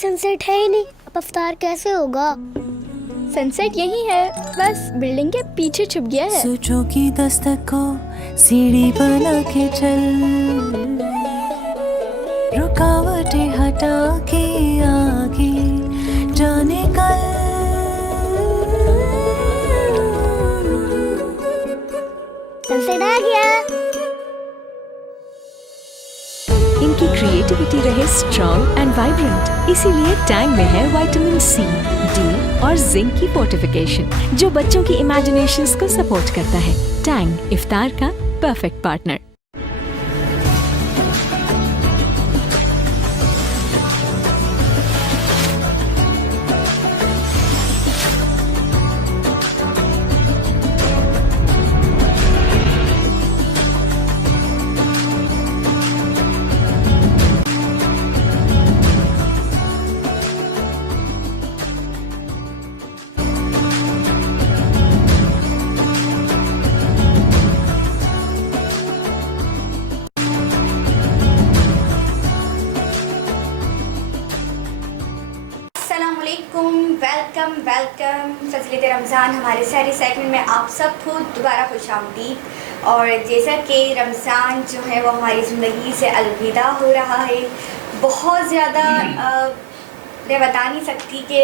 सन set है ही नहीं, अब अफ्तार कैसे होगा? सनसेट यही है, बस बिल्डिंग के पीछे छुप गया है। सोचों की दस्तक को सीढ़ी बना के चल, रुकावटें हटा के आगे जाने कल। सनसेट आ गया। इनकी क्रिएटिविटी रहे स्ट्रॉन्ग एंड वाइब्रेंट, इसीलिए टैंग में है विटामिन सी, डी और जिंक की फोर्टिफिकेशन, जो बच्चों की इमेजिनेशंस को सपोर्ट करता है। टैंग इफ्तार का परफेक्ट पार्टनर। वेलकम फज़ीलत रमज़ान हमारे शहरी सेगमेंट में आप सबको दोबारा खुशामदीद। और जैसा कि रमज़ान जो है वो हमारी ज़िंदगी से अलविदा हो रहा है, बहुत ज़्यादा मैं बता नहीं सकती कि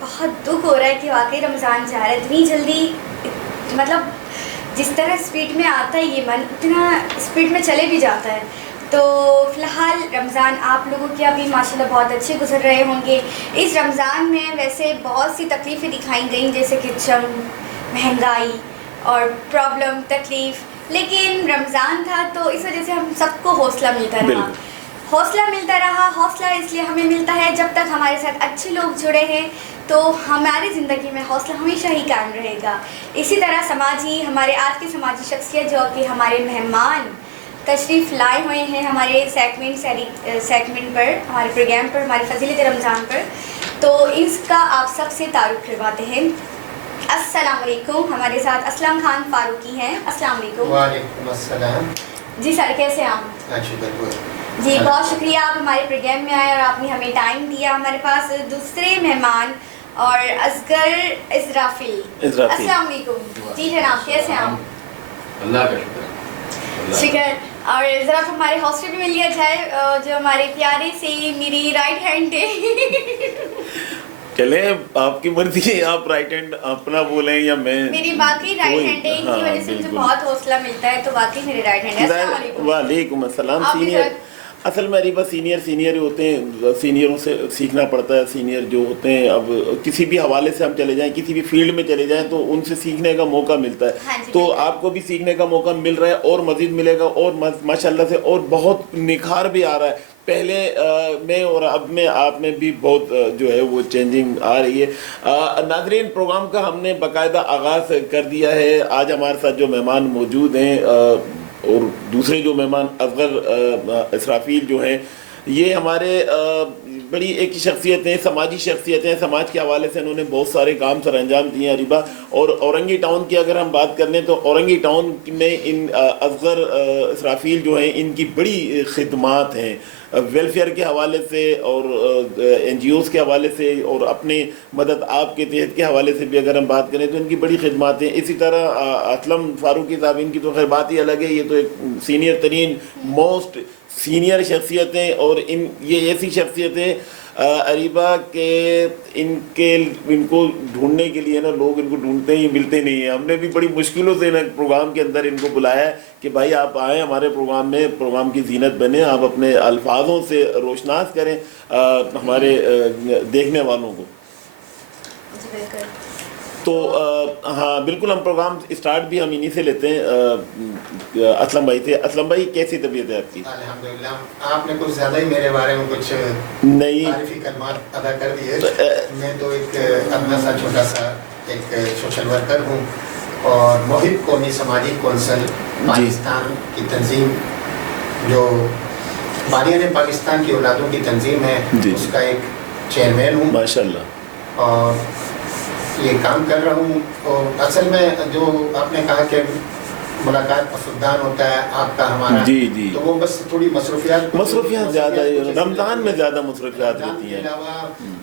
बहुत दुख हो रहा है कि वाकई रमज़ान जा रहा है इतनी जल्दी। मतलब जिस तरह स्पीड में आता है ये मन, उतना स्पीड में चले भी जाता है। तो फ़िलहाल रमज़ान आप लोगों के अभी माशाल्लाह बहुत अच्छे गुजर रहे होंगे। इस रमज़ान में वैसे बहुत सी तकलीफ़ें दिखाई गई, जैसे कि जंग, महंगाई और प्रॉब्लम, तकलीफ़, लेकिन रमज़ान था तो इस वजह से हम सबको हौसला मिलता रहा। हौसला इसलिए हमें मिलता है जब तक हमारे साथ अच्छे लोग जुड़े हैं तो हमारी ज़िंदगी में हौसला हमेशा ही कायम रहेगा। इसी तरह हमारे आज की समाजी शख्सियत जो कि हमारे मेहमान तशरीफ़ लाए हुए हैं हमारे सेगमेंट पर, हमारे प्रोग्राम पर, हमारे फजीलत रमज़ान पर, तो इसका आप सबसे तारुफ करवाते हैं। अस्सलाम वालेकुम, हमारे साथ असलम खान फारूकी हैं। अस्सलाम वालेकुम। वालेकुम अस्सलाम। जी सर, कैसे हैं आप? जी बहुत शुक्रिया, आप हमारे प्रोग्राम में आए और आपने हमें टाइम दिया। हमारे पास दूसरे मेहमान और असगर इजराफिल। अस्सलाम वालेकुम। जी जनाब, कैसे हैं आप? अल्लाह का शुक्र। और ज़रा हमारे हॉस्टल भी मिल लिया जाए, जो हमारे प्यारे से मेरी राइट हैंड है। चले आपकी मर्जी है, आप राइट हैंड अपना बोलें या मैं? मेरी बाकी राइट हैंड है, इनकी वजह से मुझे बहुत हौसला मिलता है, तो बाकी मेरे राइट हैंड है। अस्सलाम वालेकुम। वालेकुम अस्सलाम। सीनियर असल में अरीबा सीनियर होते हैं, सीनियरों से सीखना पड़ता है। सीनियर जो होते हैं, अब किसी भी हवाले से हम चले जाएं, किसी भी फील्ड में चले जाएं तो उनसे सीखने का मौका मिलता है। हाँ तो आपको भी सीखने का मौका मिल रहा है और मज़ीद मिलेगा, और माशाल्लाह से और बहुत निखार भी आ रहा है। पहले में और अब में आप में भी बहुत जो है वो चेंजिंग आ रही है। नाज़रीन, प्रोग्राम का हमने बाकायदा आगाज़ कर दिया है। आज हमारे साथ जो मेहमान मौजूद हैं और दूसरे जो मेहमान असगर इसराफील जो हैं, ये हमारे बड़ी एक शख्सियत हैं, समाजी शख्सियत हैं। समाज के हवाले से इन्होंने बहुत सारे काम सर अंजाम दिए हैं अरीबा। और औरंगी टाउन की अगर हम बात कर लें तो औरंगी टाउन में इन असगर इसराफील जो हैं, इनकी बड़ी खिदमात हैं वेलफेयर के हवाले से और NGOs के हवाले से, और अपने मदद आपके तहत के हवाले से भी अगर हम बात करें तो इनकी बड़ी खिदमात हैं। इसी तरह असलम फारूकी साहब, इनकी तो खैर बात ही अलग है, ये तो एक सीनियर तरीन मोस्ट सीनियर शख्सियतें, और ये ऐसी शख्सियतें अरीबा के इनको ढूंढने के लिए ना लोग इनको ढूंढते ही मिलते नहीं हैं। हमने भी बड़ी मुश्किलों से ना प्रोग्राम के अंदर इनको बुलाया है कि भाई आप आएँ हमारे प्रोग्राम में, प्रोग्राम की जीनत बने, आप अपने अल्फाजों से रोशनास करें हमारे देखने वालों को। तो हाँ बिल्कुल, हम प्रोग्राम स्टार्ट भी हम इन्हीं से लेते हैं असलम भाई से। असलम भाई, कैसी तबीयत है आपकी? अल्हम्दुलिल्लाह। आपने कुछ ज़्यादा ही मेरे बारे में कुछ नहीं तारीफी कलमात अदा कर दिए। मैं तो एक अपना सा छोटा सा एक सोशल वर्कर हूँ और मोहिब कौमी समाजी कौंसल पाकिस्तान की तंजीम, जो बानियान पाकिस्तान की औलादों की तंजीम है, उसका एक चेयरमैन हूँ माशाल्लाह। और ये काम कर रहा हूँ। और असल में जो आपने कहा कि मुलाकात का फुद्दान होता है आपका हमारा, जी, जी। तो वो बस थोड़ी मसरूफियात ज़्यादा रमज़ान में ज़्यादा मसरूफियात रमज़ान रहती के हैं। अलावा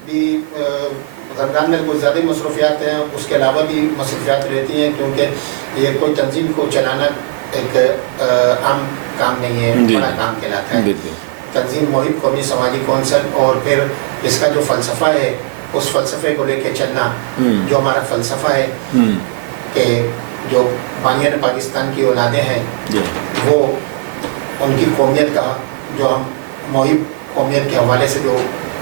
भी रमज़ान में कुछ ज़्यादा मसरूफियात हैं, उसके अलावा भी मसरूफियात रहती हैं, क्योंकि ये कोई तंजीम को चलाना एक आम काम नहीं है, जी, बड़ा काम कहलाता है। बिल्कुल। तंजीम मोहिब कौमी समाजी कौंसल, और फिर इसका जो फ़लसफ़ा है उस फ़लसफ़े को लेके चलना, जो हमारा फ़लसफ़ा है कि जो बानियान पाकिस्तान की औलादें हैं वो उनकी कौमियत का जो हम मोहिब कौमियत के हवाले से जो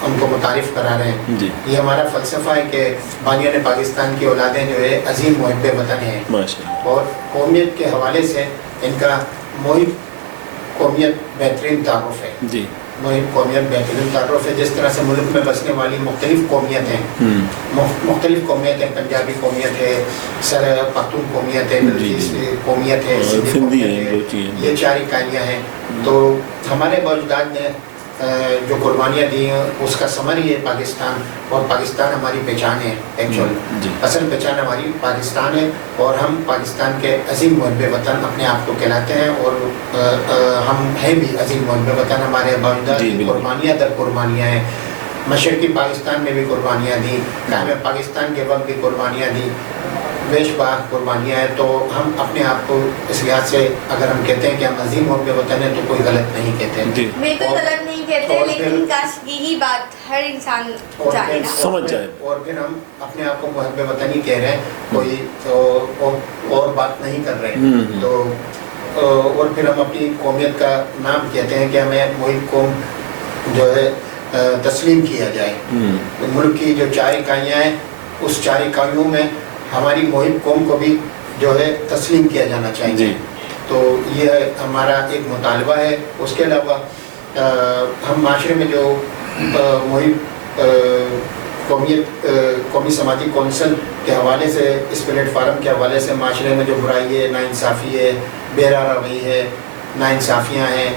उनको मुतारिफ़ करा रहे हैं, जी। ये हमारा फ़लसफ़ा है कि बानियान पाकिस्तान की औलादें जो है अजीम मुहिब वतन हैं, माशाअल्लाह। और कौमियत के हवाले से इनका मोहिब कौमियत बेहतरीन तारुफ़ है। जी। मोहिब कौमियत बेहतरीन तारुफ़ है। जिस तरह से मुल्क में बसने वाली मुख्तलिफ़ कौमियत हैं, मुख्तलिफ़ कौमियत हैं, पंजाबी कौमियत है, सर पख्तून कौमियत है, बलूची कौमियत है, सिंधी सिंधी कौमियत हैं, है, बलूची हैं। ये चार इकाइयाँ हैं। तो हमारे बाजुदाद ने जो कुर्बानियाँ दी हैं उसका समर ही है पाकिस्तान, और पाकिस्तान हमारी पहचान है। एक्चुअल जी। असल पहचान हमारी पाकिस्तान है, और हम पाकिस्तान के अजीम मुहब्बे वतन अपने आप को कहलाते हैं, और हम हैं भी अजीम मुहब्बे वतन। हमारे बाजुदाद जी, की बिल्कुल। कुर्बानियाँ दर कुर्बानियाँ हैं। मशरक़ी पाकिस्तान में भी कुर्बानियाँ दी, कायम पाकिस्तान के वक्त भी कुर्बानियाँ दी, बेशबाह कुर्बानियाँ हैं। तो हम अपने आप को इस लिहाज से अगर हम कहते हैं कि हम अजीम मुहब्बे वतन हैं तो कोई गलत नहीं कहते। जी। बिल्कुल और- गलत नहीं कहते, और लेकिन फिर- काश यही बात हर इंसान और जाने फिर- ना। समझ जाए। और फिर हम अपने आप को मुहब्बे वतन ही कह रहे हैं, कोई और बात नहीं कर रहे। तो और फिर हम अपनी कौमियत का नाम कहते हैं कि हमें मोहिब कौम जो है तस्लीम किया जाए। मुल्क की जो चार इकाइयाँ हैं उस चार इकाइयों में हमारी मोहिब कौम को भी जो है तस्लीम किया जाना चाहिए। जी। तो ये हमारा एक मुतालबा है। उसके अलावा हम माशरे में जो मोहिब कौमी समाजी कौंसल के हवाले से, इस प्लेटफार्म के हवाले से माशरे में जो बुराई है, नाइंसाफ़ी है, बेरा रवैया है, नाइंसाफ़ियाँ हैं,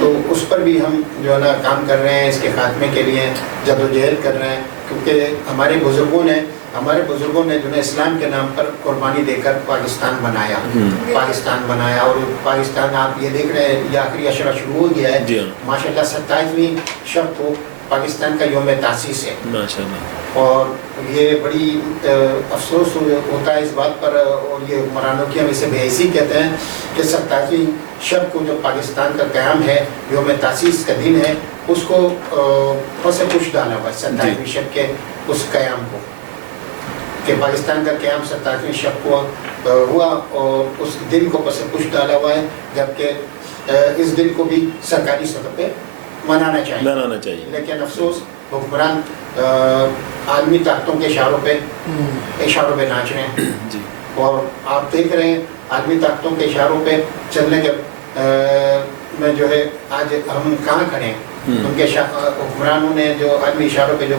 तो उस पर भी हम जो है ना काम कर रहे हैं, इसके खात्मे के लिए जद्दोजहद कर रहे हैं। क्योंकि हमारे बुज़ुर्गों ने जो है इस्लाम के नाम पर कुर्बानी देकर पाकिस्तान बनाया, और पाकिस्तान आप ये देख रहे हैं, ये आखिरी अशरा शुरू हो गया जी है हाँ। माशाल्लाह। 27वीं शब को पाकिस्तान का यौम तासीस है, माशाअल्लाह। और ये बड़ी अफसोस होता है इस बात पर, और ये हुक्मरानों की हम इसे बेइज्जती कहते हैं कि 27वीं शब को जो पाकिस्तान का क़याम है, यौम तासीस का दिन है, उसको पसे पुश डाला हुआ है 27वीं शब के उस क़याम को, कि पाकिस्तान का क़याम 27वीं शब को हुआ, और उस दिन को पसे पुश डाला हुआ है। जबकि इस दिन को भी सरकारी सतह पे मनाना चाहिए, लेकिन अफसोस हुक्मरान आलमी ताकतों के इशारों पे नाच रहे हैं। जी। और आप देख रहे हैं आलमी ताकतों के इशारों पे चलने के में जो है आज हम कहाँ खड़े हैं। उनके हुक्मरानों ने जो आलमी इशारों पे जो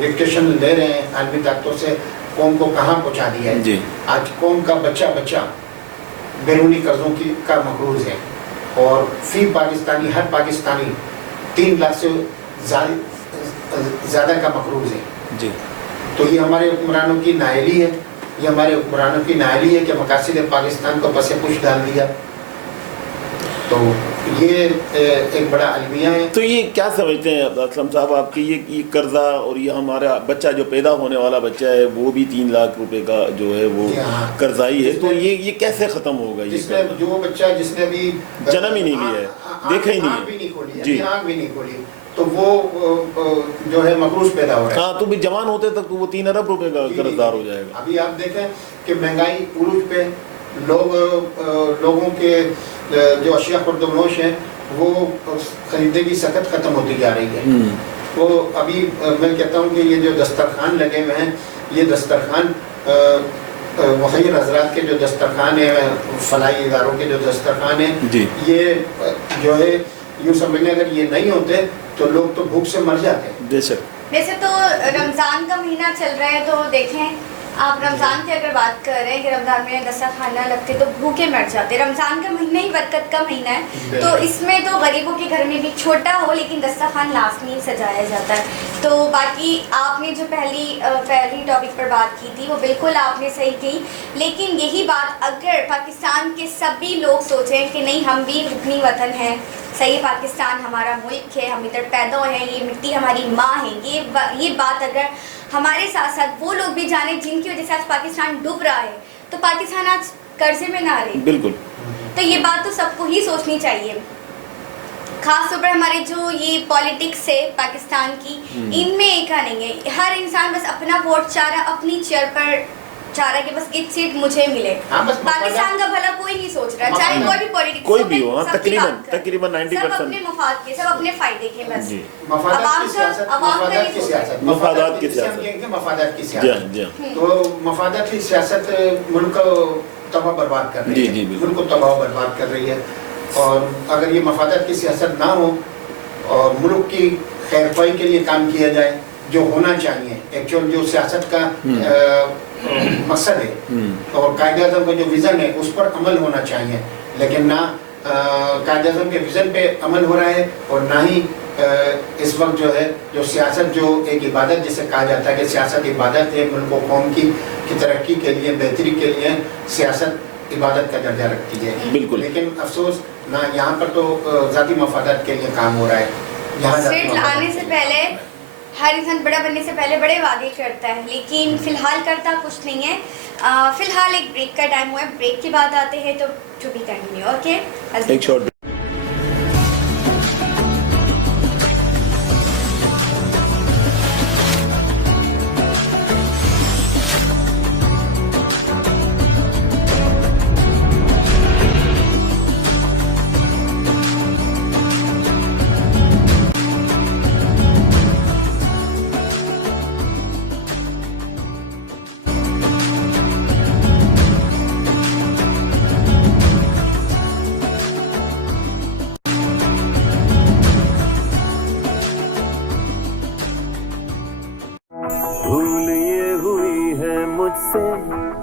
डिक्टेशन ले रहे हैं आलमी ताकतों से, कौम को कहाँ पहुँचा दिया है। जी। आज कौम का बच्चा बैरूनी कर्जों का मकरूज है, और हर पाकिस्तानी 3 लाख से ज़्यादा का मकरूज है। जी। तो ये हमारे हुक्मरानों की नाअहली है, कि मकासद पाकिस्तान को पसे पुश डाल दिया। तो ये एक बड़ा अलमिया है। तो ये क्या समझते हैं असलम साहब आपकी, ये कर्जा, और ये हमारा बच्चा जो पैदा होने वाला बच्चा है वो भी 3 लाख रुपए का जो है वो कर्जाई है, तो ये कैसे ख़त्म होगा? ये जो बच्चा जिसने भी जन्म ही नहीं लिया है, देखा ही नहीं है, आँख भी नहीं खोली, जी, आँख भी नहीं खोली, तो वो जो है मकरूज पैदा हो रहा है। हाँ, तो भी जवान होते तक तो वो 3 अरब रुपए का कर्जदार हो जाएगा। अभी आप देखें कि महंगाई उरूज पे, लोगों के जो अशिया खुर्दनोश हैं वो खरीदने की सकत ख़त्म होती जा रही है। वो अभी मैं कहता हूँ कि ये जो दस्तरखान लगे हुए हैं, ये दस्तरखान मुखय्यर हजरात के जो दस्तरखान है, फलाही इदारों के जो दस्तरखान है, ये जो है यूँ समझ लें अगर ये नहीं होते तो लोग तो भूख से मर जाते। बेशक। वैसे तो रमज़ान का महीना चल रहा है, तो देखें آپ رمضان کی اگر بات کر رہے ہیں کہ رمضان میں دسترخوان نہ لگتے تو بھوکے مر جاتے. رمضان کا مہینہ ہی برکت کا مہینہ ہے, تو اس میں تو غریبوں کے گھر میں بھی چھوٹا ہو لیکن دسترخوان لازمی سجایا جاتا ہے. تو باقی آپ نے جو پہلی ٹاپک پر بات کی تھی وہ بالکل آپ نے صحیح کی, لیکن یہی بات اگر پاکستان کے سبھی لوگ سوچیں کہ نہیں ہم بھی رکنی وطن ہیں, صحیح پاکستان ہمارا ملک ہے, ہم ادھر پیدا ہوئے ہیں, یہ مٹی ہماری ماں ہے, یہ بات اگر ہمارے ساتھ ساتھ وہ لوگ بھی جانے جن کی وجہ سے آج پاکستان ڈوب رہا ہے, تو پاکستان آج قرضے میں نہ رہے. بالکل. تو یہ بات تو سب کو ہی سوچنی چاہیے, خاص طور پر ہمارے جو یہ پالیٹکس ہے پاکستان کی, ان میں ایک نہیں ہے. ہر انسان بس اپنا ووٹ چاہ رہا, اپنی چیئر پر چاہ رہا کہ بس ایک سیٹ مجھے ملے. پاکستان کا بھلا کوئی نہیں سوچ رہا, چاہے کوئی بھی پالیٹکس کوئی بھی ہو, تقریباً 90% سب اپنے مفاد کے, سب اپنے فائدے کے, بس مفادات کی سیاست. تو مفادات کی سیاست ملک کو تباہ برباد کر رہی ہے, ملک کو تباہ برباد کر رہی ہے. اور اگر یہ مفادات کی سیاست نہ ہو اور ملک کی خیر خواہی کے لیے کام کیا جائے, جو ہونا چاہیے ایکچوئل جو سیاست کا مقصد ہے اور قائد اعظم کا جو ویژن ہے اس پر عمل ہونا چاہیے, لیکن نہ قائد اعظم کے ویژن پہ عمل ہو رہا ہے, اور نہ ہی اس وقت جو ہے جو سیاست جو ایک عبادت جسے کہا جاتا ہے کہ سیاست عبادت ہے, ملک و قوم کی ترقی کے لیے, بہتری کے لیے سیاست عبادت کا درجہ رکھتی ہے. بالکل. لیکن افسوس نہ یہاں پر تو ذاتی مفادات کے لیے کام ہو رہا ہے. سیٹ آنے سے پہلے ہر انسان بڑا بننے سے پہلے بڑے وعدے کرتا ہے, لیکن فی الحال کرتا کچھ نہیں ہے. فی الحال ایک بریک کا ٹائم ہوا ہے, بریک کے بعد آتے ہیں تو جو بھی کنٹینیو. اوکے, ایک شارٹ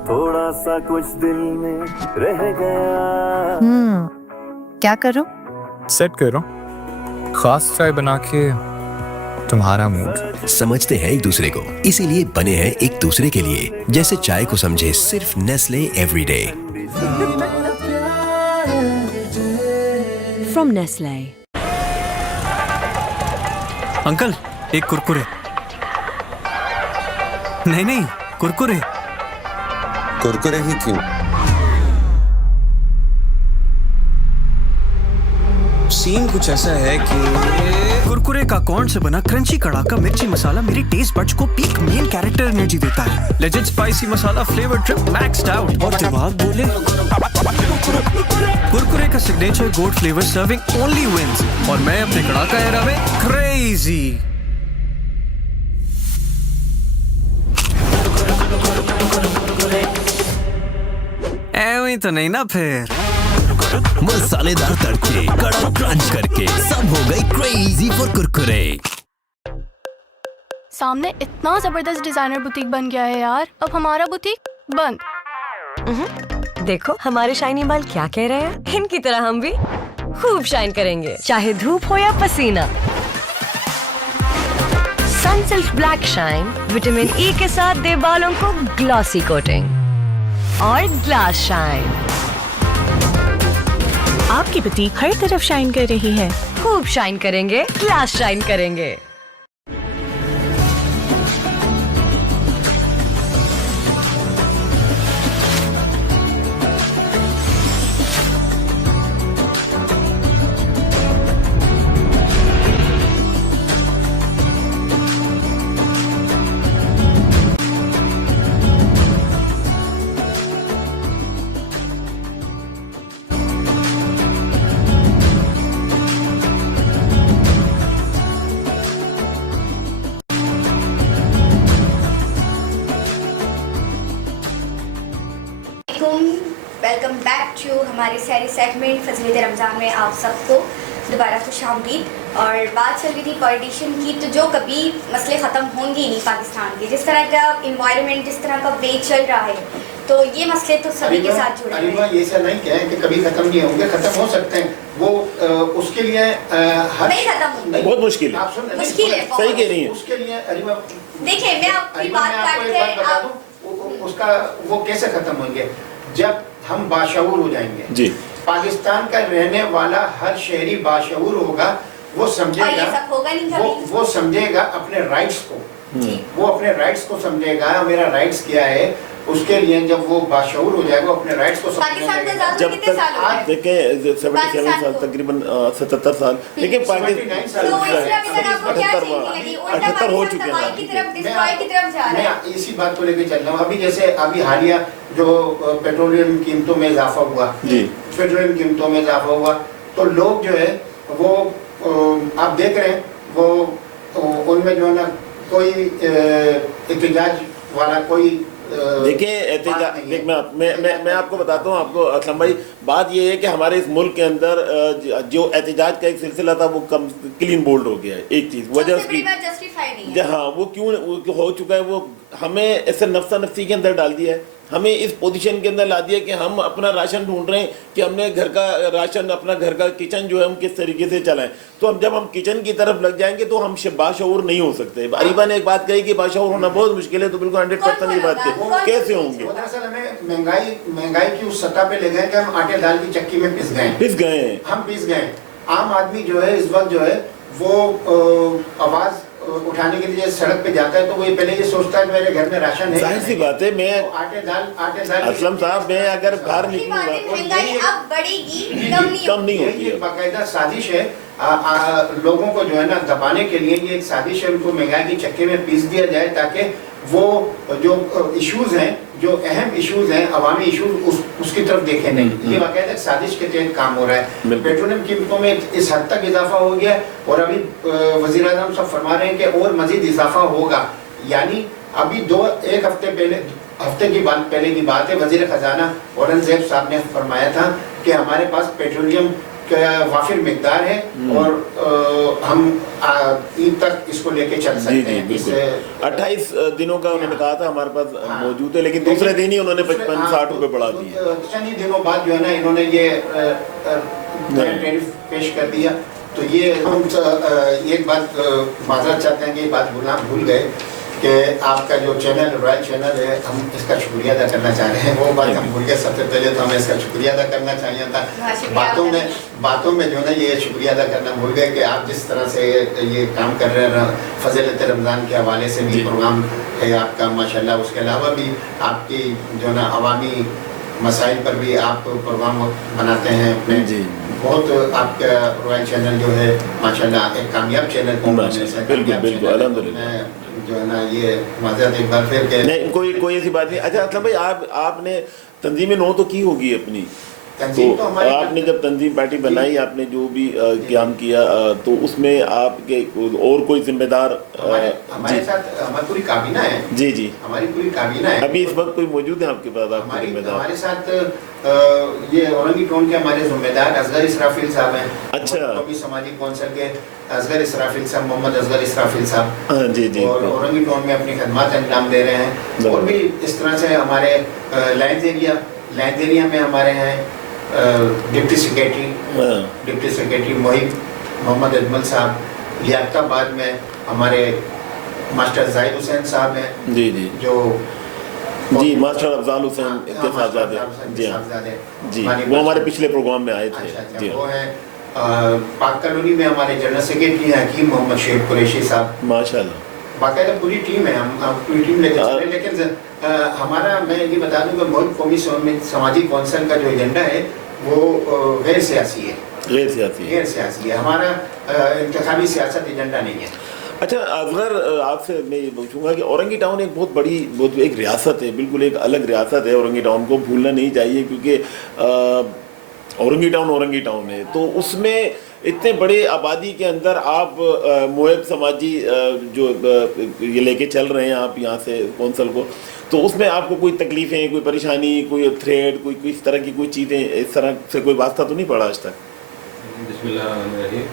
تھوڑا سا کچھ دل میں رہ گیا. کیا کرو؟ سیٹ کرو خاص چائے بنا کے تمہارا موڈ. سمجھتے ہیں ایک دوسرے کو, اسی لیے بنے ہیں ایک دوسرے کے لیے. جیسے چائے کو سمجھے صرف Nestle every day. From Nestle. Uncle ایک کرکرے. نہیں کرکرے. کرکرے ہی کیوں؟ سین کچھ ایسا ہے کہ کرکرے کا کارن سے بنا کرنچی کڑاکا مرچی مسالہ میری ٹیسٹ بڈز کو پیک مین کیریکٹر انرجی دیتا ہے. Legend spicy masala flavour trip maxed out. اور دماغ بولے کرکرے کا signature good flavour serving only ones. اور میں اپنے کڑاکا ایرا میں کریزی. ایویں تو نہیں نا پھر. مسالے دار تڑکے, کڑک کرنچ کر کے سب ہو گئی کریزی فور کرکرے. سامنے اتنا زبردست ڈیزائنر بوتیک بن گیا ہے یار, اب ہمارا بوتیک بند. دیکھو ہمارے شائنی بال کیا کہہ رہے ہیں, ان کی طرح ہم بھی خوب شائن کریں گے چاہے دھوپ ہو یا پسینہ. Sunsilk black shine vitamin E کے ساتھ دے بالوں کو گلاسی کوٹنگ. اور گلاس شائن, آپ کی بوتیک ہر طرف شائن کر رہی ہے. خوب شائن کریں گے, گلاس شائن کریں گے. ویلکم بیک ٹو ہماری سیری سیگمنٹ فضیلت رمضان میں آپ سب کو दोबारा खुश आमदीद। और बात चल रही थी पॉलिटिशियन की, तो जो कभी मसले ख़त्म होंगे ही नहीं पाकिस्तान के, जिस तरह का इन्वायरमेंट, जिस तरह का वे चल रहा है, तो ये मसले तो सभी के साथ जुड़े अरीबा ये ऐसा नहीं कहें कि कभी खत्म नहीं होंगे, खत्म हो सकते हैं, वो उसके लिए हर नहीं खत्म होंगे, बहुत मुश्किल है, आप सुन मुश्किल है, सही कह रही हैं। उसके लिए अरीबा देखिए मैं आपकी बात काट कर उसका वो कैसे खत्म होंगे, जब हम बाशऊर हो जाएंगे जी। पाकिस्तान का रहने वाला हर शहरी बाशऊर होगा, वो समझेगा, वो समझेगा अपने राइट्स को, वो अपने राइट्स को समझेगा, मेरा राइट्स क्या है, उसके लिए जब वो बाशऊर हो जाएगा, अपने राइट्स को समझेगा। जब तक देखें 77 साल तकरीबन 77 साल, लेकिन पाकिस्तान 78 हो चुके हैं। मैं इसी बात को लेकर चल रहा हूँ। अभी जैसे अभी हालिया जो पेट्रोलियम कीमतों में इजाफा हुआ, पेट्रोलियम कीमतों में इजाफा हुआ, तो लोग जो है वो आप देख रहे हैं, वो उनमें जो है ना कोई एहतजाज वाला कोई देखिए देख मैं आपको बताता हूँ, आपको असलम भाई, बात ये है कि हमारे इस मुल्क के अंदर जो एहतजाज का एक सिलसिला था वो कम क्लीन बोल्ड हो गया है। एक चीज़ वजह उसकी, हाँ वो क्यों हो चुका है, वो हमें ऐसे नफ्सा नफ्सी के अंदर डाल दिया है, हमें इस पोजीशन के अंदर ला दिया कि हम अपना राशन ढूंढ रहे हैं कि हमने घर का राशन, अपना घर का किचन जो है हम किस तरीके से चलाएं। तो हम जब हम किचन की तरफ लग जाएंगे तो हम बाशऊर नहीं हो सकते। अरीबा ने एक बात कही कि बाशऊर होना बहुत मुश्किल है, तो बिल्कुल 100% ये बात है, कैसे होंगे। दरअसल हमें महंगाई की उस सतह पे ले गए कि हम आटे दाल की चक्की में पिस गए, हम पिस गए। आम आदमी जो है इस वक्त जो है वो आवाज उठाने के लिए सड़क पे जाता है तो वो पहले ये सोचता है कि मेरे घर में राशन है। जाहिर सी बात है, मैं तो आटे दाल असलम साहब, मैं अगर बाहर निकलूंगा अब बढ़ेगी, कम नहीं होती है। बाकायदा साजिश है लोगों को जो है ना दबाने के लिए, ये एक साजिश है, उनको महंगाई की चक्के में पीस दिया जाए ताकि वो जो इश्यूज हैं, जो अहम इश्यूज हैं, अवामी इश्यूज, उसकी तरफ देखें नहीं। ये बाकायदा साजिश के तहत काम हो रहा है। पेट्रोलियम कीमतों में इस हद तक इजाफा हो गया और अभी वज़ीर आज़म साहब फरमा रहे हैं कि और मजीद इजाफा होगा। यानी अभी एक हफ्ते की बात पहले की बात है, वज़ीर ख़जाना औरंगज़ेब साहब ने फरमाया था कि हमारे पास पेट्रोलियम वाफिर मिकदार है और हम ईद तक इसको लेके चल सकते हैं। इससे 28 दिनों का उन्होंने कहा था हमारे पास मौजूद है, लेकिन दूसरे दिन ही उन्होंने 55-60 रुपए बढ़ा दिए। चंद ही दिनों बाद जो है ना इन्होंने ये टैरिफ पेश कर दिया। तो ये हम एक बात माजरत चाहते हैं कि ये बात भूल गए कि आपका जो चैनल रॉयल चैनल है, हम इसका शुक्रिया अदा करना चाह रहे हैं। वो बात हम भूल गए, सबसे पहले तो हमें इसका शुक्रिया अदा करना चाहिए था। बातों में जो है ये शुक्रिया अदा करना भूल गए कि आप जिस तरह से ये काम कर रहे हैं, फजीलत रमज़ान के हवाले से भी प्रोग्राम है आपका माशाल्लाह, उसके अलावा भी आपकी जो ना अवामी मसाइल पर भी आप प्रोग्राम बनाते हैं अपने। बहुत आपका रॉयल चैनल जो है माशाल्लाह एक कामयाब चैनल बिल्कुल अल्हम्दुलिल्लाह जो है ना, ये माजरत एक बार फिर के नहीं, कोई ऐसी बात नहीं। अच्छा असलम भाई, आपने तंजीम नौ तो की होगी अपनी, तो आपने जब तंजीम पार्टी बनाई, आपने जो भी क्याम किया, तो उसमें आपके और कोई जिम्मेदार हमारे साथ हमारी पूरी काबीना है। जी हमारी पूरी काबीना है। अभी इस वक्त कोई मौजूद है आपके पास? हमारे साथ ये औरंगी टाउन के हमारे जिम्मेदार असगर इसराफिल साहब हैं। अच्छा, समाजी कौंसिल के असगर इसराफिल साहब, मोहम्मद असगर इसराफिल साहब जी और औरंगी टाउन में अपनी खदमात अंजाम दे रहे हैं। और भी इस तरह से हमारे लाइन्स एरिया में हमारे हैं डिप्टी सेक्रेटरी मोहम्मद अजमल साहब। लियाकताबाद में हमारे मास्टर जाहिद हुसैन साहब हैं जो मास्टर अफजाल हुसैन के साहबजादे जी, वो हमारे पिछले प्रोग्राम में आए थे। जी वो हैं पाक कॉलोनी में हमारे जनरल सेक्रेटरी हैं हकीम मोहम्मद शेख कुरैशी साहब। माशाल्लाह, बाकायदा पूरी टीम है, हम पूरी टीम लेके चल रहे हैं। लेकिन हमारा, मैं ये बता दूं कि मुल्क कौमी समाजी कौंसिल का जो एजेंडा है वो गैर सियासी है। हमारा इंतखाबी सियासत एजेंडा नहीं है। अच्छा असगर, आपसे मैं ये पूछूंगा कि औरंगी टाउन एक बहुत एक रियासत है, बिल्कुल एक अलग रियासत है। औरंगी टाउन को भूलना नहीं चाहिए, क्योंकि औरंगी टाउन है, तो उसमें इतने बड़े आबादी के अंदर आप मुहिब समाजी जो ये लेके चल रहे हैं आप यहाँ से कौंसल को, तो उसमें आपको कोई तकलीफ़ें, कोई परेशानी, कोई थ्रेड, कोई इस तरह की कोई चीज़ें, इस तरह से कोई वास्ता तो नहीं पड़ा आज तक? बिस्मिल्लाहिर्रहमानिर्रहीम।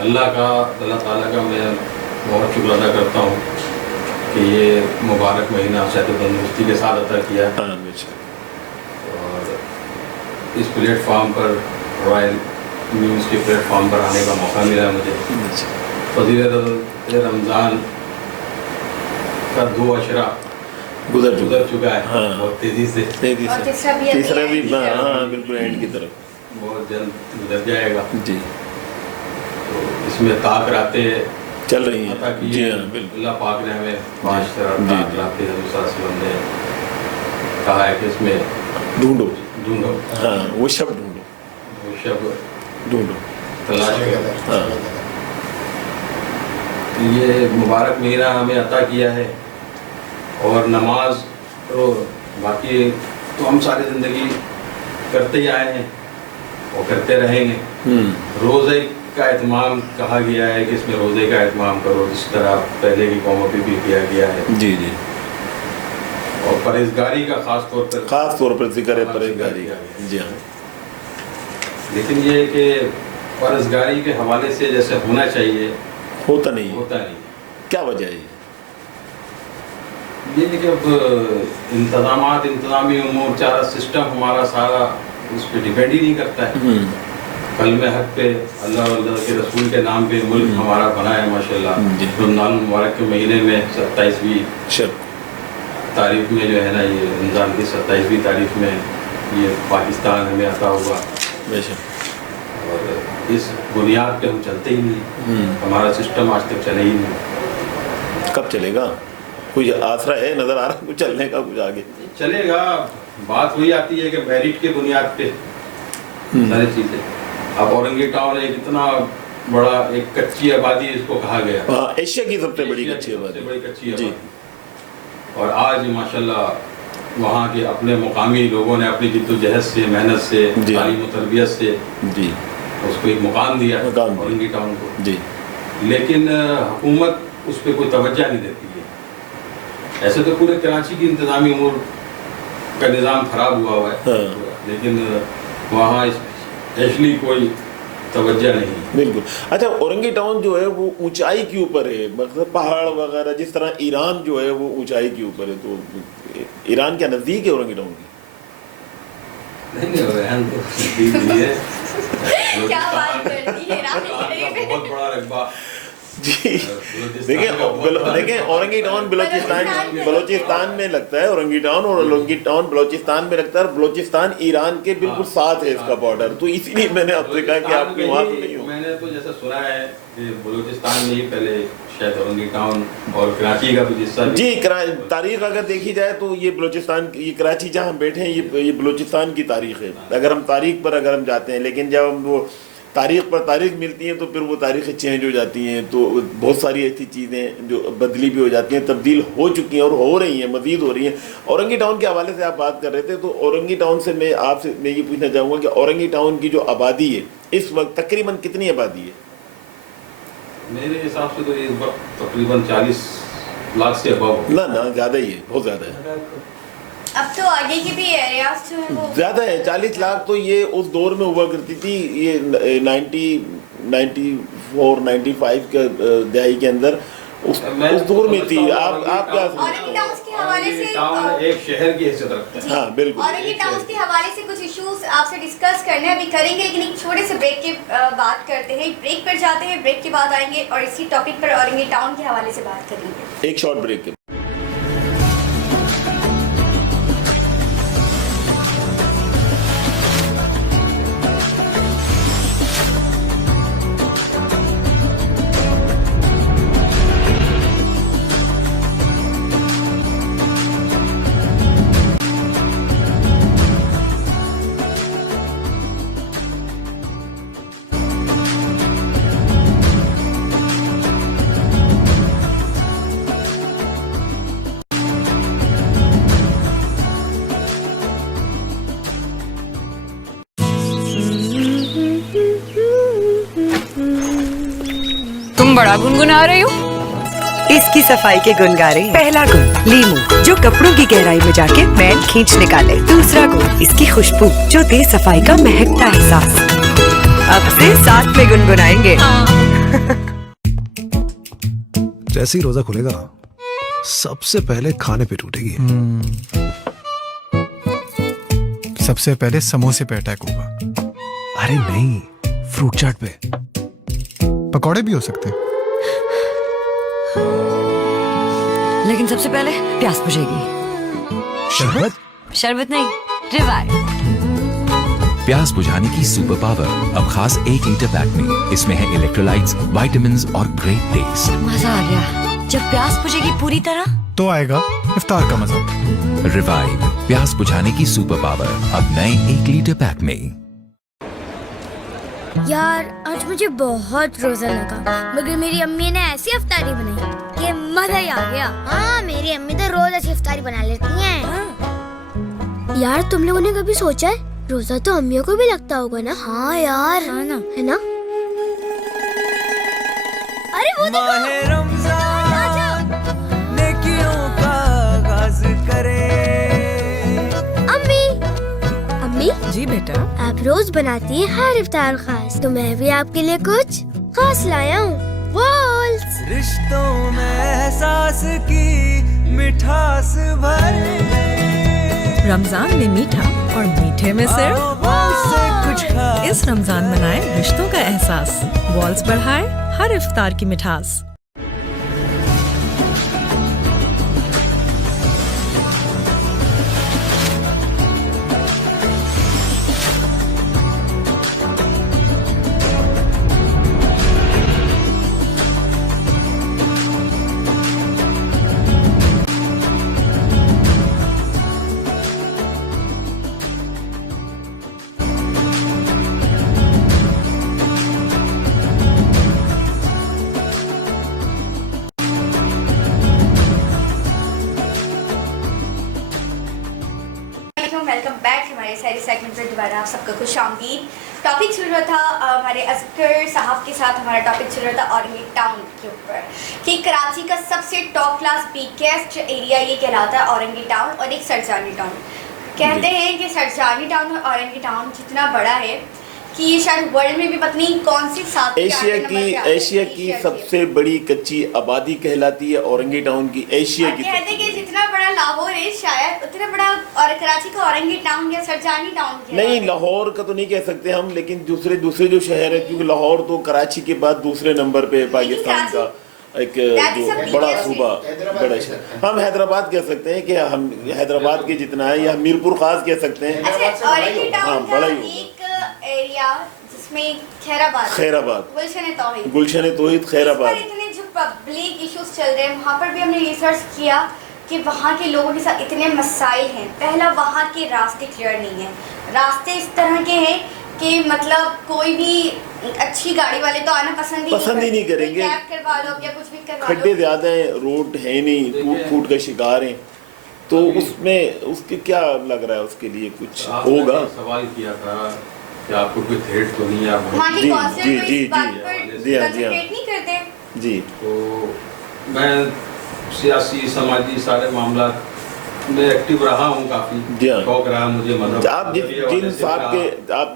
अल्लाह ताला का मैं बहुत शुक्र अदा करता हूँ कि ये मुबारक महीना सेहत तंदुरुस्ती के साथ अता किया और इस प्लेटफार्म पर रॉयल न्यूज़ के प्लेटफार्म पर आने का मौका मिला मुझे। फजीलत रमज़ान का 2 अशरा गुजर चुका है बहुत तेज़ी से और तीसरा भी बिल्कुल एंड की तरफ बहुत जल्द गुजर जाएगा जी। तो इसमें ताक रातें चल रही हैं अता की जी है। हाँ बिल्कुल अल्लाह पाक ने हमें 5 ताक रातें हज़रत सल्लल्लाहु अलैहि वसल्लम ने कहा है कि इसमें ढूंढो हाँ वो शब्द ढूंढो वो शब ढूंढो तलाश करो। हाँ तो ये मुबारक महीना हमें अता किया है और नमाज और बाकी तो हम सारी ज़िंदगी करते ही आए हैं और करते रहेंगे। रोज़े का एहतमाम कहा गया है कि इसमें रोज़े का एहतमाम करो जिस तरह पहले की कौमों पे भी किया गया है जी जी। और परहेजगारी का ख़ास तौर पर जिक्र है परहेजगारी का जी हाँ। लेकिन ये कि परहेजगारी के हवाले से जैसे होना चाहिए होता नहीं क्या वजह है ये कि अब इंतज़ामी उमूर चारा सिस्टम हमारा सारा उस पर डिपेंड ही नहीं करता है। कलमे हक पे अल्लाह के रसूल के नाम पे मुल्क हमारा बना है माशाल्लाह। रमज़ान मुबारक के महीने में 27वीं तारीख में जो है ना ये रमज़ान की 27वीं तारीख में ये पाकिस्तान हमें अता हुआ और इस बुनियाद पे हम चलते ही नहीं। हमारा सिस्टम आज तक चले ही नहीं। कब चलेगा कुछ आसरा है नजर आ रहा कुछ चलने का कुछ आगे चलेगा। बात वही आती है कि मेरिट के बुनियाद पे सारी चीजें। अब औरंगी टाउन एक इतना बड़ा एक कच्ची आबादी इसको कहा गया एशिया की सबसे बड़ी कच्ची आबादी और आज माशाल्लाह वहाँ के अपने मुकामी लोगों ने अपनी जिद्दोजहद से मेहनत से तालीम और तरबियत से जी उसको एक मुकाम दिया औरंगी टाउन को जी। लेकिन हुकूमत उस पर कोई तवज्जो नहीं देती है। ऐसे तो पूरे कराची की इंतज़ामी उमूर का निज़ाम ख़राब हुआ है लेकिन वहाँ स्पेशली कोई तवज्जो नहीं। बिल्कुल। अच्छा औरंगी टाउन जो है वो ऊंचाई के ऊपर है मतलब पहाड़ वगैरह जिस तरह ईरान जो है वो ऊंचाई के ऊपर है तो ईरान क्या नज़दीक है औरंगी टाउन की? नहीं है क्या बात करती है बहुत बड़ा रकबा जी। देखिए औरंगी टाउन बलोचिस्तान में लगता है औरंगी टाउन और औरंगी टाउन बलोचिस्तान में लगता है। बलोचिस्तान ईरान के बिल्कुल साथ है इसका बॉर्डर तो इसीलिए मैंने आपसे कहा कि आप वहाँ तो नहीं हो। मैंने तो जैसा सुना है कि बलोचिस्तान में ही पहले शायद औरंगी टाउन और कराची का भी हिस्सा जी। तारीख अगर देखी जाए तो ये बलोचिस्तान ये कराची जहाँ हम बैठे हैं ये बलोचिस्तान की तारीख है अगर हम तारीख पर अगर हम जाते हैं। लेकिन जब हम वो तारीख पर तारीख मिलती हैं तो फिर वो तारीखें चेंज हो जाती हैं तो बहुत सारी ऐसी चीज़ें जो बदली भी हो जाती हैं तब्दील हो चुकी हैं और हो रही हैं मज़ीद हो रही हैं। औरंगी टाउन के हवाले से आप बात कर रहे थे तो औरंगी टाउन से मैं आपसे मैं ये पूछना चाहूँगा कि औरंगी टाउन की जो आबादी है इस वक्त तकरीबन कितनी आबादी है? मेरे हिसाब से तो इस वक्त तकरीबन 40 लाख से अबव ना ज़्यादा ही है बहुत ज़्यादा है। अब तो आगे की भी एरियाज जो है वो ज़्यादा है 40 लाख तो ये उस दौर में हुआ करती थी ये 94-95 के दहाई के अंदर उस दौर में थी। आप क्या औरंगी टाउन्स के हवाले से एक शहर की हैसियत रखता है। हाँ बिल्कुल। औरंगी टाउन्स के हवाले से कुछ इश्यूज आपसे डिस्कस करने अभी करेंगे लेकिन एक छोटे से ब्रेक के बात करते हैं। ब्रेक पर जाते हैं ब्रेक के बाद आएंगे और इसी टॉपिक पर औरंगी टाउन के हवाले से बात करेंगे। एक शॉर्ट ब्रेक के बड़ा गुनगुना रही हो। इसकी सफाई के गुण गा रहे हैं। पहला गुण लीमू जो कपड़ों की गहराई में जाके मैल खींच निकाले। दूसरा गुण इसकी खुशबू जो दे सफाई का महकता एहसास। अब से साथ में गुनगुनाएंगे। जैसे ही रोजा खुलेगा सबसे पहले खाने पे टूटेगी। सबसे पहले समोसे पे अटैक होगा। अरे नहीं, फ्रूट चाट पे। पकौड़े भी हो सकते हैं। लेकिन सबसे पहले प्यास बुझेगी। शरबत? शरबत नहीं, रिवाइव। प्यास बुझाने की सुपर पावर अब खास 1 लीटर पैक में। इसमें है इलेक्ट्रोलाइट्स, विटामिन्स और ग्रेट टेस्ट। मजा आ गया। जब प्यास बुझेगी पूरी तरह तो आएगा इफ्तार का मजा। रिवाइव प्यास बुझाने की सुपर पावर अब नए 1 लीटर पैक में। यार आज मुझे बहुत रोजा लगा, मगर मेरी अम्मी ने ऐसी अफ्तारी बनाई कि मजा ही आ गया। हाँ, मेरी अम्मी तो रोज ऐसी अफ्तारी बना लेती हैं। यार तुम लोगों ने कभी सोचा है रोजा तो अम्मियों को भी लगता होगा ना? हाँ यार, हाँ ना, है ना? अरे वो देखो, नेकियों का आगाज करे। अम्मी, अम्मी जी बेटा। आप रोज बनाती हैं हर इफ्तार खास, तो मैं भी आपके लिए कुछ खास लाया हूँ। वॉल्स रिश्तों में एहसास की मिठास भरे। रमजान में मीठा और मीठे में सिर्फ कुछ इस रमजान मनाए रिश्तों का एहसास। वॉल्स बढ़ाए हर इफ्तार की मिठास। वेलकम बैक हमारे सारी सेगमेंट पर दोबारा आप सबका खुश आमदीद। टॉपिक चल रहा था हमारे असगर साहब के साथ, हमारा टॉपिक चल रहा था औरंगी टाउन के ऊपर कि कराची का सबसे टॉप क्लास बिगेस्ट एरिया ये कहलाता है औरंगी टाउन और एक सरजानी टाउन। कहते हैं कि सरजानी टाउन और औरंगी टाउन जितना बड़ा है कि ये शायद वर्ल्ड में भी पता नहीं कौन सी साथ एशिया की सबसे बड़ी कच्ची आबादी कहलाती है औरंगी टाउन की। एशिया की कहते हैं कि जितना बड़ा लाहौर है शायद उतना बड़ा और कराची का औरंगी टाउन या सरजानी टाउन नहीं, लाहौर का तो नहीं कह सकते हम, लेकिन दूसरे जो शहर है, क्योंकि लाहौर तो कराची के बाद दूसरे नंबर पे पाकिस्तान का एक जो बड़ा सूबा, बड़ा शहर। हम हैदराबाद कह सकते हैं कि हम हैदराबाद के जितना है, या मीरपुर खास कह सकते हैं। हाँ, बड़ा ही एरिया जिसमें खैराबाद, गुलशन तौहीद खैराबाद, इतने जो पब्लिक इश्यूज चल रहे हैं वहाँ पर भी हमने रिसर्च किया कि वहाँ के लोगों के साथ इतने मसाइल हैं। पहला, वहाँ के रास्ते क्लियर नहीं हैं। रास्ते इस तरह के हैं कि मतलब कोई भी अच्छी गाड़ी वाले तो आना पसंद ही नहीं करेंगे। कैब करवा लो या कुछ भी करवा लो, खड्डे ज़्यादा हैं, रोड है नहीं, टूट का शिकार हैं। तो उसमें उसके क्या लग रहा है, उसके लिए कुछ होगा? सवाल किया था कि आपको कोई थ्रेट तो नहीं है? जी। तो मैं सियासी समाजी सारे मामला में एक्टिव रहा हूँ, काफी शौक रहा मुझे मजहब। आप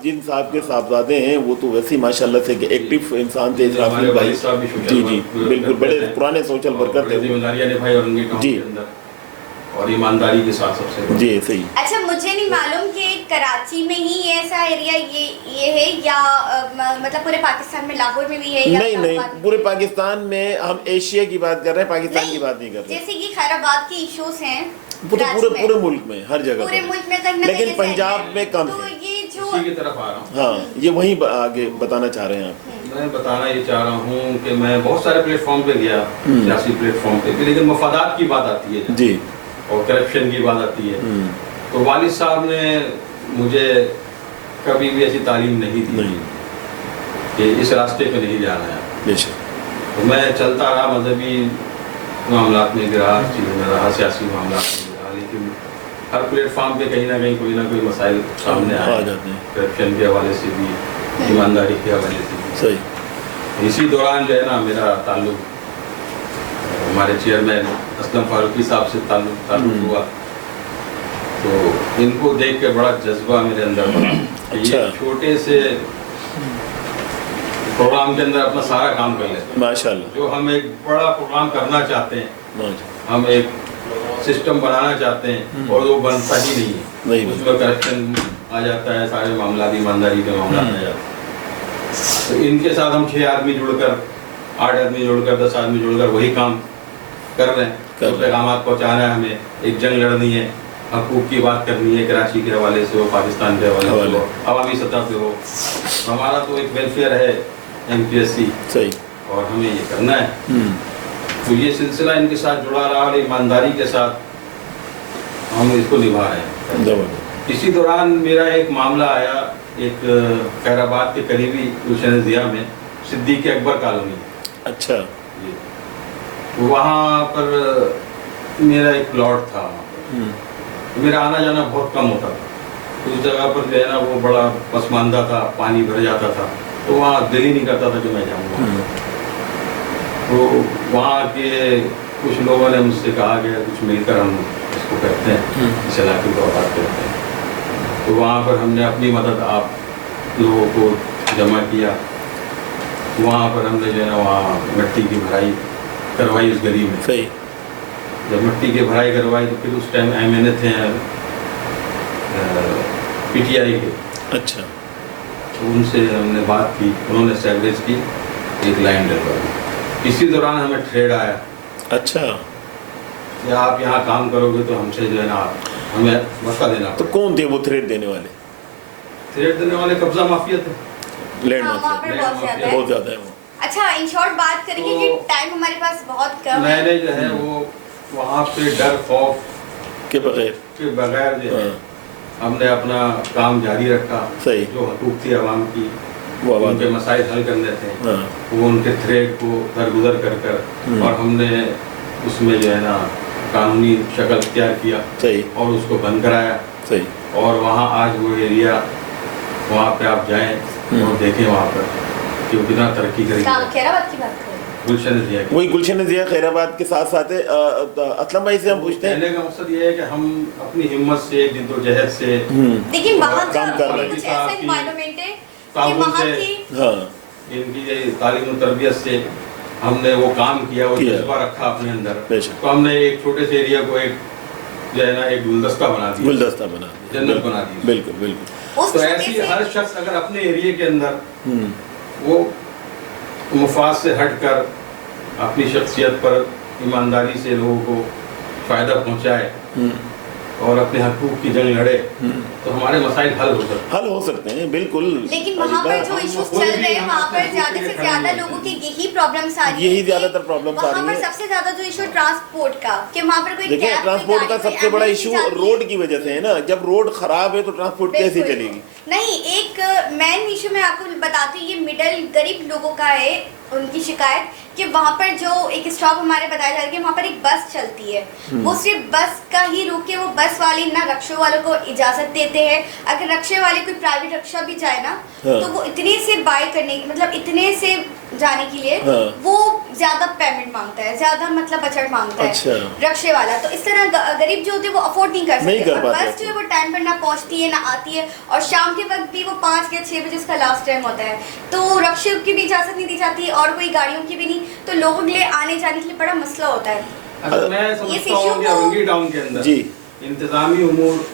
जिन साहब के साहबजादे हैं वो तो वैसे ही माशाल्लाह से एक्टिव इंसान थे। इस्राफिल भाई जी बिल्कुल बड़े पुराने सोशल वर्कर थे, जिम्मेदारियां निभाई औरंगी टाउन के अंदर और ईमानदारी के साथ सबसे जी सही। अच्छा, मुझे नहीं मालूम कि कराची में ही ऐसा एरिया ये है या मतलब पूरे पाकिस्तान में, लाहौर में भी है या? नहीं, पूरे पाकिस्तान में हम एशिया की बात कर रहे हैं, पाकिस्तान की बात नहीं कर रहे। जैसे कि खैराबाद के इश्यूज हैं पूरे मुल्क में, हर जगह पूरे मुल्क में, लेकिन पंजाब में कम है। ये जो की तरफ आ रहा हूँ, हाँ, ये वहीं आगे बताना चाह रहे हैं आप? मैं बताना ये चाह रहा हूँ कि मैं बहुत सारे प्लेटफॉर्म पे गया, सियासी प्लेटफॉर्म पे, लेकिन मफादात की बात आती है जी और करप्शन की बात आती है। तो वालिद साहब ने मुझे कभी भी ऐसी तालीम नहीं दी कि इस रास्ते पे नहीं जाना है। तो मैं चलता रहा, मजहबी मामलात में भी रहा, चीज़ों में रहा, सियासी मामलात में रहा, लेकिन हर प्लेटफॉर्म पे कहीं ना कोई मसाइल सामने आ जाते हैं, करप्शन के हवाले से भी, ईमानदारी के हवाले से भी। सही। इसी दौरान जो है ना मेरा ताल्लुक हमारे चेयरमैन असलम फारूकी साहब से ताल्लुक हुआ। तो इनको देख के बड़ा जज्बा मेरे अंदर बना। अच्छा। ये छोटे से प्रोग्राम के अंदर अपना सारा काम कर लेते हैं माशाल्लाह। जो हम एक बड़ा प्रोग्राम करना चाहते हैं, हम एक सिस्टम बनाना चाहते हैं और वो बनता ही नहीं है, उसमें करप्शन आ जाता है, सारे मामला ईमानदारी के मामला आ जाते हैं। तो इनके साथ हम 6 आदमी जुड़कर, 8 आदमी जुड़कर, 10 आदमी जुड़कर वही काम कर रहे हैं। पैगाम पहुँचाना है, हमें एक जंग लड़नी है, हकूक़ की बात करनी है, कराची के हवाले से हो, पाकिस्तान के हवाले से हो, अवामी सतह पे हो। हमारा तो एक वेलफेयर है MPSC, सही, और हमें ये करना है। तो ये सिलसिला इनके साथ जुड़ा रहा और ईमानदारी के साथ हम इसको निभा रहे हैं। इसी दौरान मेरा एक मामला आया, एक खैराबाद के करीबी गुलशन ज़िया में सिद्दीक़ अकबर कॉलोनी। अच्छा। वहाँ पर मेरा एक प्लॉट था, मेरा आना जाना बहुत कम होता था। उस जगह पर जो है ना वो बड़ा पसमानदा था, पानी भर जाता था, तो वहाँ दिल ही नहीं करता था कि मैं जाऊँगा। तो वहाँ के कुछ लोगों ने मुझसे कहा कि कुछ मिलकर हम इसको करते हैं, इस इलाके को आबाद करते हैं। तो वहाँ पर हमने अपनी मदद आप लोगों को जमा किया। वहाँ पर हमने जो है ना वहाँ मिट्टी की भराई करवाई उस गली में। सही। जब मिट्टी की भराई करवाई तो फिर उस टाइम MNA थे PTI के। अच्छा। तो उनसे हमने बात की, उन्होंने सेवरेज की, एक लाइन डलवाई। इसी दौरान हमें ट्रेड आया। अच्छा। कि आप यहाँ काम करोगे तो हमसे जो है ना हमें वफा देना। तो कौन थे वो थ्रेड देने वाले? थ्रेड देने वाले कब्जा माफिया थे, लैंड माफिया, बहुत ज़्यादा है वो। अच्छा, इन शॉर्ट बात करेंगे कि टाइम हमारे पास बहुत कम है। मैंने जो है वो वहाँ पे डर खौफ के बगैर जो है हमने अपना काम जारी रखा। सही। जो हकूक़ थी आवाम की, वो उनके मसाइल हल करने थे, वो उनके थ्रेड को दरगुजर कर कर और हमने उसमें जो है ना कानूनी शक्ल इख्तियार किया। सही। और उसको बंद कराया। सही। और वहाँ आज वो एरिया, वहाँ पे आप जाएं और देखें वहाँ पर कि वो कितना तरक्की करेगी। खैराबाद की बात करें, गुलशन ज़िया, वही गुलशन ज़िया खैराबाद के साथ साथ असलम भाई से हम पूछते हैं। कहने का मकसद ये है कि हम अपनी हिम्मत से, जिद्दोजहद से, लेकिन वहाँ काम कर रहे हैं, कुछ ऐसा एनवायरनमेंट है कि ताउन वहाँ से, की हाँ, इनकी तालीम और तरबियत से हमने वो काम किया, वो जज्बा रखा अपने अंदर। तो हमने एक छोटे से एरिया को एक जो है ना एक गुलदस्ता बना दिया, जन्नत बना दी। बिल्कुल बिल्कुल। तो ऐसी हर शख्स अगर अपने एरिया के अंदर वो मुफाद से हटकर अपनी शख्सियत पर ईमानदारी से लोगों को फ़ायदा पहुंचाए और अपने हकूक़ की जंग लड़े तो हमारे मसाइल हल हो सकते हैं। बिल्कुल। लेकिन वहाँ पर जो इश्यूज चल रहे हैं, वहाँ पर ज़्यादा से ज़्यादा लोगों की यही प्रॉब्लम्स आ रही है। यही ज़्यादातर प्रॉब्लम्स आ रही है। वहाँ पर सबसे ज़्यादा जो इशू ट्रांसपोर्ट का, कि वहाँ पर कोई देखिए ट्रांसपोर्ट का सबसे बड़ा इशू रोड की वजह से है ना। जब रोड खराब है तो ट्रांसपोर्ट कैसे चलेगी? नहीं, एक मेन इशू मैं आपको बताती हूँ, ये मिडिल गरीब लोगों का है, उनकी शिकायत कि वहाँ पर जो एक स्टॉप हमारे बताया जा रहा है कि वहाँ पर एक बस चलती है, वो सिर्फ बस का ही रुक के वो बस वाले ना रक्शे वालों को इजाज़त देते हैं। अगर रक्शे वाले कोई प्राइवेट रक्शा भी जाए ना तो वो इतने से बाय करने मतलब इतने से जाने के लिए वो ज़्यादा पेमेंट मांगता है, ज़्यादा मतलब बजट मांगता है रक्शे वाला। तो इस तरह गरीब जो होते हैं वो अफोर्ड नहीं कर सकते, और बस जो है वो टाइम पर ना पहुँचती है ना आती है, और शाम के वक्त भी वो 5 या 6 बजे उसका लास्ट टाइम होता है। तो रक्शे की भी इजाज़त नहीं दी जाती और कोई गाड़ियों की भी नहीं, तो लोगों के लिए आने जाने के लिए बड़ा मसला होता है। मैं समझता हूँ कि रंगी टाउन के अंदर इंतजामी उमूर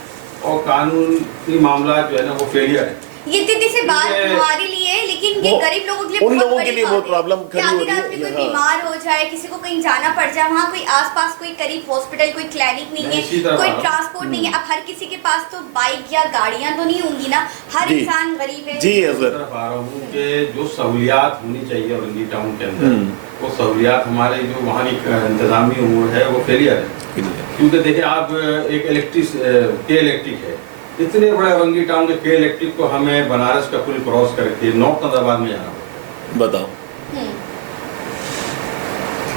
और कानूनी मामला जो है ना वो फेलियर है। ये दीदी से बात हमारे लिए, लेकिन ये गरीब लोगों के लिए उन लोगों के लिए बहुत प्रॉब्लम खड़ी हो रही है। कोई बीमार हो जाए, किसी को कहीं जाना पड़ जाए, वहाँ कोई आसपास कोई करीब हॉस्पिटल, कोई क्लिनिक नहीं है, कोई ट्रांसपोर्ट नहीं है। अब हर किसी के पास तो बाइक या गाड़ियाँ तो नहीं होंगी ना, हर इंसान गरीब है। जी के जो सहूलियात होनी चाहिए रंगी टाउन के अंदर, वो सहूलियात हमारे जो वहाँ की इंतजामी उमूर है वो फेलियर है। क्योंकि देखिए आप एक इलेक्ट्रिक है, इतने बड़े रंगी टाउन के के इलेक्ट्रिक को हमें बनारस का पुल क्रॉस करके नॉर्थ नाजाबाद में जाना पड़ता। बताओ,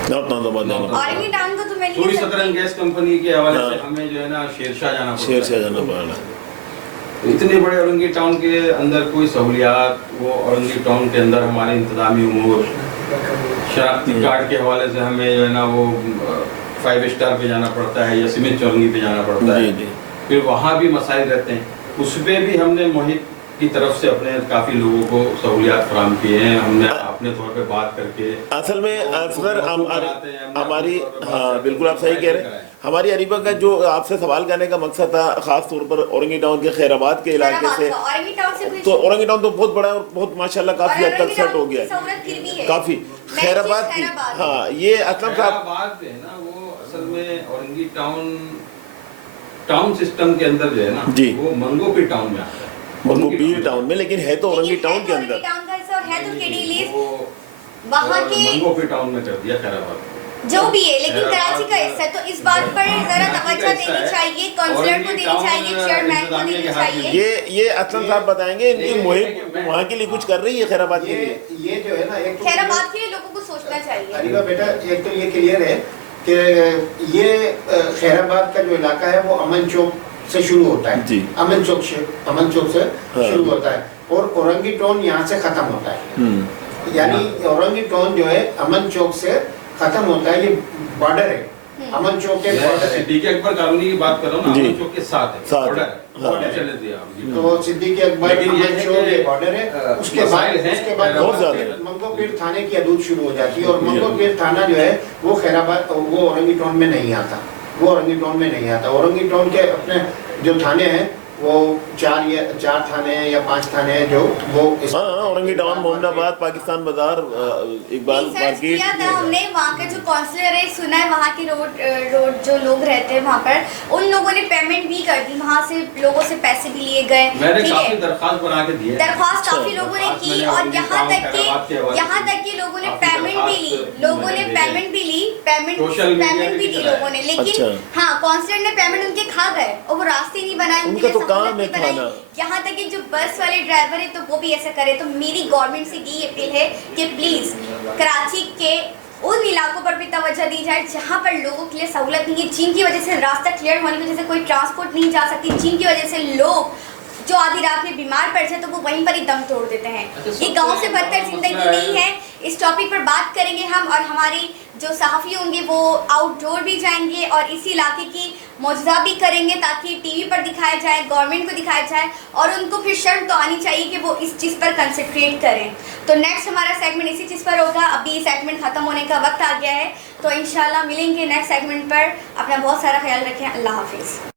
नॉर्थ नाजाबाद जाना चोरी सकरन गैस कंपनी के हवाले से हमें जो है ना शेरशाह जाना पड़ा। इतने बड़े औरंगी टाउन के अंदर कोई सहूलियात, वो औरंगी टाउन के अंदर हमारे इंतजामी उमूर, शनाख्ती कार्ड के हवाले से हमें जो है ना वो 5 स्टार पे जाना पड़ता है या सीमेंट चौरंगी पे जाना पड़ता है। फिर वहाँ भी मसाइल रहते हैं, उस पर भी हमने मोहित की तरफ से अपने काफ़ी लोगों को सहूलियात फराहम किए हैं, हमने अपने तौर पे बात करके। असल में असगर हमारी, हाँ बिल्कुल आप सही कह रहे हैं, हमारी अरीबा का जो आपसे सवाल करने का मकसद था ख़ास तौर पर औरंगी टाउन के खैराबाद के इलाके से, तो औरंगी टाउन तो बहुत बड़ा और बहुत माशाल्लाह काफ़ी हद तक सेट हो गया है काफ़ी। खैराबाद की, हाँ ये असलम साहब है ना, वो असल में औरंगी टाउन सिस्टम के अंदर जो है ना जी, वो मंगोपीर टाउन में आता है, मंगोपीर टाउन में, लेकिन है तो औरंगी टाउन के अंदर, वहाँ के मंगोपीर टाउन में कर दिया खैराबाद जो भी है, लेकिन कराची का हिस्सा, तो इस बात पर जरा तवज्जो देनी चाहिए, काउंसलर को देनी चाहिए, चेयरमैन को देनी चाहिए। ये असलम साहब बताएंगे, इनकी मुहिम वहाँ के लिए कुछ कर रही है खैराबाद के लिए? ये जो है ना, एक खैराबाद के लिए लोगों को सोचना चाहिए। अरीबा बेटा, एक तो ये क्लियर है कि ये खैराबाद का जो इलाका है वो अमन चौक से शुरू होता है, अमन चौक से शुरू होता है, और औरंगी टाउन यहाँ से खत्म होता है। यानी औरंगी टाउन जो है अमन चौक से खत्म होता है, ये बॉर्डर है, अमन चौक के बॉर्डर है। सिद्दीकी अकबर कॉलोनी की बात कर रहा हूँ ना, अमन चौक के साथ है, बॉर्डर है। तो सिद्दीकी अकबर अमन चौक के बॉर्डर है, उसके बाद मंगोपीर थाने की हदूद शुरू हो जाती है, और मंगोपीर थाना जो है वो खैराबाद, वो औरंगी टाउन में नहीं आता, वो औरंगी टाउन में नहीं आता। औरंगी टाउन के अपने जो थाने हैं वो 4 थाने हैं या 5 थाने हैं जो वो औरंगी टाउन, मोहम्मदाबाद, पाकिस्तान बाजार, इकबाल मार्केट। हमने वहाँ का जो काउंसलर है, सुना है वहाँ के रोड जो लोग रहते हैं वहाँ पर, उन लोगों ने पेमेंट भी कर दी, वहाँ से लोगों से पैसे भी लिए गए, दरख्वास्त बना के दिए, दरख्वास्त काफी लोगों ने की, और यहाँ तक कि लोगों ने पेमेंट भी ली, पेमेंट भी दी लोगों ने, लेकिन हाँ काउंसलर ने पेमेंट उनके खा गए और वो रास्ते नहीं बनाए, उनके लिए काम है खाना। यहाँ तक कि जो बस वाले ड्राइवर है तो वो भी ऐसा करे। तो मेरी गवर्नमेंट से यही अपील है कि प्लीज कराची के उन इलाकों पर भी तवज्जो दी जाए जहाँ पर लोगों के लिए सहूलत नहीं है, जिनकी वजह से रास्ता क्लियर होने की वजह से कोई ट्रांसपोर्ट नहीं जा सकती, जिनकी वजह से लोग जो आधी रात में बीमार पड़ जाए तो वो वहीं पर ही दम तोड़ देते हैं। ये गांव से बदतर जिंदगी नहीं है। इस टॉपिक पर बात करेंगे हम, और हमारी जो सहाफ़ी होंगे वो आउटडोर भी जाएंगे और इसी इलाके की मौजूदा भी करेंगे, ताकि टीवी पर दिखाया जाए, गवर्नमेंट को दिखाया जाए, और उनको फिर शर्म तो आनी चाहिए कि वो इस चीज़ पर कंसंट्रेट करें। तो नेक्स्ट हमारा सेगमेंट इसी चीज़ पर होगा। अभी सेगमेंट ख़त्म होने का वक्त आ गया है, तो इंशाल्लाह मिलेंगे नेक्स्ट सेगमेंट पर। अपना बहुत सारा ख्याल रखें। अल्लाह हाफिज़।